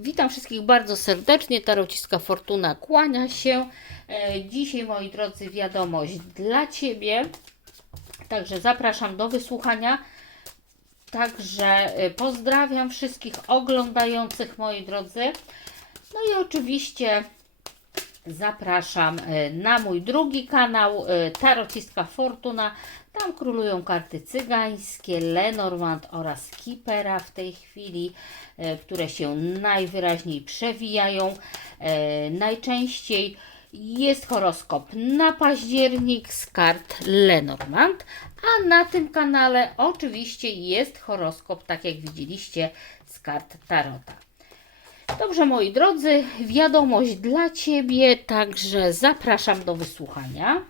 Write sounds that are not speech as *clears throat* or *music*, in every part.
Witam wszystkich bardzo serdecznie. Tarociska Fortuna kłania się. E, Dzisiaj, moi drodzy, wiadomość dla Ciebie. Także zapraszam do wysłuchania. Także e, pozdrawiam wszystkich oglądających, moi drodzy. No i oczywiście zapraszam e, na mój drugi kanał e, Tarocistka Fortuna. Tam królują karty cygańskie, Lenormand oraz Kipera w tej chwili, e, które się najwyraźniej przewijają. Najczęściej jest horoskop na październik z kart Lenormand, a na tym kanale oczywiście jest horoskop, tak jak widzieliście, z kart Tarota. Dobrze, moi drodzy, wiadomość dla Ciebie, także zapraszam do wysłuchania.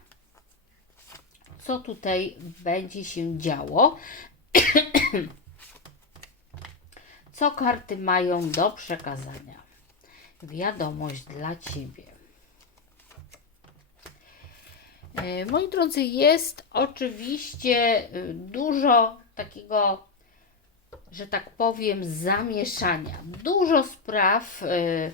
Co tutaj będzie się działo? *clears throat* Co karty mają do przekazania? Wiadomość dla Ciebie. E, Moi drodzy, jest oczywiście y, dużo takiego że tak powiem, zamieszania. Dużo spraw. y,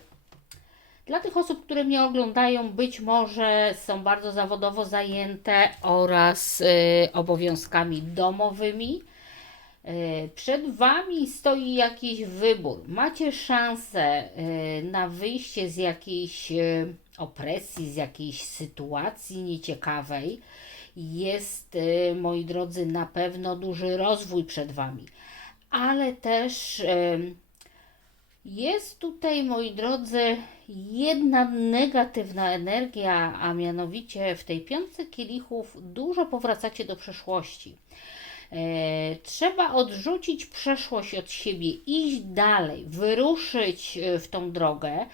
Dla tych osób, które mnie oglądają, być może są bardzo zawodowo zajęte oraz y, obowiązkami domowymi. Y, Przed Wami stoi jakiś wybór. Macie szansę na wyjście z jakiejś opresji, z jakiejś sytuacji nieciekawej. Jest, moi drodzy, na pewno duży rozwój przed Wami ale też jest tutaj, moi drodzy, jedna negatywna energia, a mianowicie w tej piątce kielichów dużo powracacie do przeszłości. E, trzeba odrzucić przeszłość od siebie, iść dalej, wyruszyć e, w tą drogę,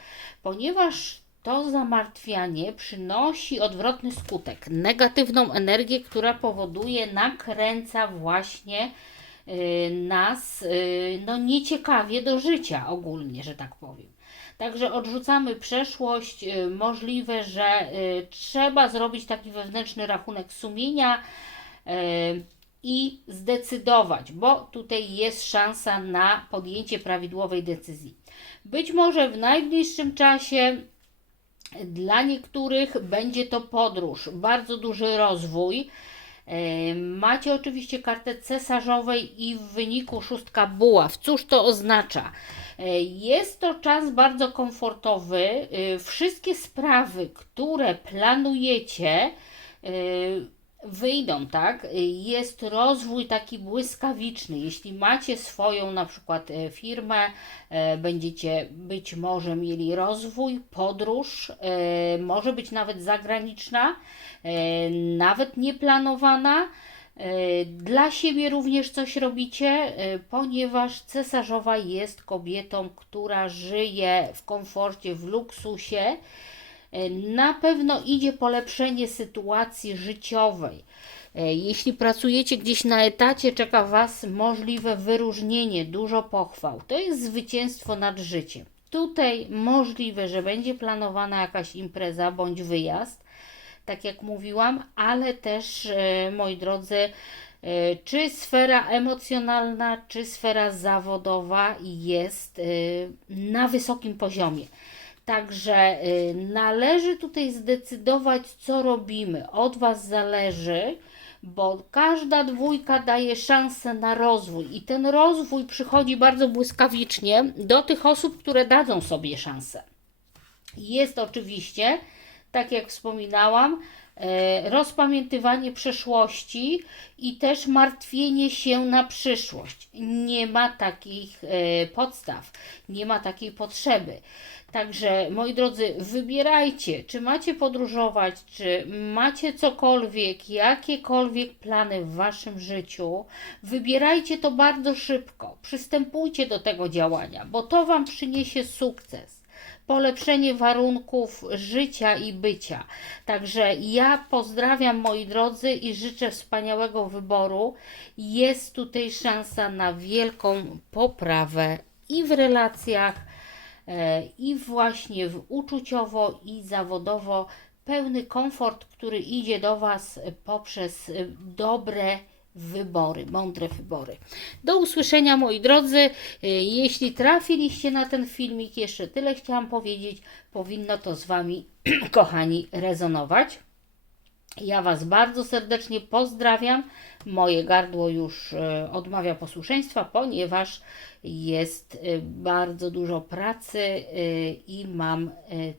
ponieważ to zamartwianie przynosi odwrotny skutek, negatywną energię, która powoduje, nakręca właśnie nas y, no nieciekawie do życia ogólnie, że tak powiem. Także odrzucamy przeszłość. y, Możliwe, że y, trzeba zrobić taki wewnętrzny rachunek sumienia y, i zdecydować, bo tutaj jest szansa na podjęcie prawidłowej decyzji. Być może w najbliższym czasie dla niektórych będzie to podróż, bardzo duży rozwój. Macie oczywiście kartę cesarzowej i w wyniku szóstka buław. Cóż to oznacza? E, Jest to czas bardzo komfortowy. E, Wszystkie sprawy, które planujecie, e, wyjdą, tak? Jest rozwój taki błyskawiczny. Jeśli macie swoją na przykład e, firmę, e, będziecie być może mieli rozwój, podróż, e, może być nawet zagraniczna, nawet nieplanowana. Dla siebie również coś robicie, ponieważ cesarzowa jest kobietą, która żyje w komforcie, w luksusie. E, Na pewno idzie polepszenie sytuacji życiowej. E, Jeśli pracujecie gdzieś na etacie, czeka Was możliwe wyróżnienie, dużo pochwał. To jest zwycięstwo nad życiem. Tutaj możliwe, że będzie planowana jakaś impreza bądź wyjazd, tak jak mówiłam, ale też, e, moi drodzy, czy sfera emocjonalna, czy sfera zawodowa jest na wysokim poziomie. Także y, należy tutaj zdecydować, co robimy. Od Was zależy, bo każda dwójka daje szansę na rozwój i ten rozwój przychodzi bardzo błyskawicznie do tych osób, które dadzą sobie szansę. Jest oczywiście, tak jak wspominałam, rozpamiętywanie przeszłości i też martwienie się na przyszłość. Nie ma takich e, podstaw, nie ma takiej potrzeby. Także, moi drodzy, wybierajcie, czy macie podróżować, czy macie cokolwiek, jakiekolwiek plany w waszym życiu. Wybierajcie to bardzo szybko. Przystępujcie do tego działania, bo to wam przyniesie sukces polepszenie warunków życia i bycia. Także ja pozdrawiam moi drodzy i życzę wspaniałego wyboru. Jest tutaj szansa na wielką poprawę i w relacjach, e, i właśnie w uczuciowo i zawodowo pełny komfort, który idzie do Was poprzez e, dobre wybory, mądre wybory. Do usłyszenia moi drodzy. Y, Jeśli trafiliście na ten filmik, jeszcze tyle chciałam powiedzieć, powinno to z Wami, *clears throat* kochani, rezonować. Ja Was bardzo serdecznie pozdrawiam. Moje gardło już e, odmawia posłuszeństwa, ponieważ jest e, bardzo dużo pracy i mam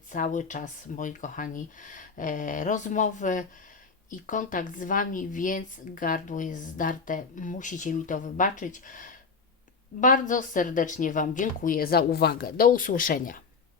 cały czas, moi kochani, rozmowy i kontakt z Wami, więc gardło jest zdarte. Musicie mi to wybaczyć. Bardzo serdecznie Wam dziękuję za uwagę. Do usłyszenia.